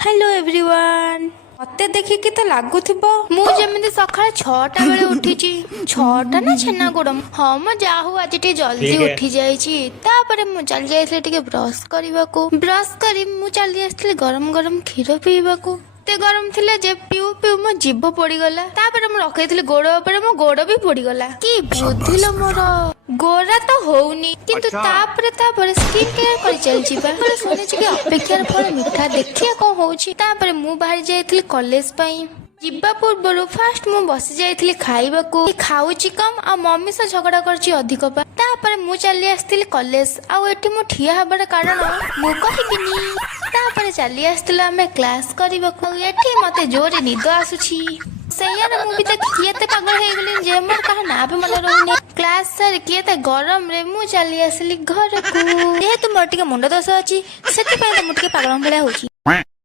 Hello everyone. मते देखिकी तो लगुथिबो मु जेमिति सकाळ 6टा बेले उठिची 6टा ना छेना गोडम हाँ मो जाहु आज टे जल्दी ठीक है। उठी जाइची तापरे मु चल जाइथले टिके ब्रश करबाको ब्रश करी मु चल जाइथले गरम गरम क्षीर पीबाको ते गरम थिले जे पिउ पिउ मो जीभ पड़ी गला तापरे मु रखैथले गोड़ ऊपर मो गोड़ भी पड़ी गला की बुद्धिलो मोर गोरा तो होउनी किंतु तापरे स्किन केयर कर चल जीबा बोले सुनिछि कि अपेक्षार फल मिठा देखिया को होउछि तापरे मु बाहर जाइथले कॉलेज पई जीवा पूर्व फास्ट मु बसी जाइथली खाइबाकू खाउची कम आ मम्मी से झगड़ा करची अधिक पा तापरे मु चली आस्थिली कॉलेज आ एठी मु ठिया हबार कारण मु कहिबिनी तापरे चली आस्थिला हमें क्लास करबाकू एठी मते जोरे निद आसुची सैयार मु भी त किएते पागल हे गेली जे मोर कहा ना भी मन रहने क्लास सर किएते गरम रे मु चली आसली घर को जेहेतु मोर टिके मुंड दोष अछि सेति पय त मु टिके पागल भलिया होची।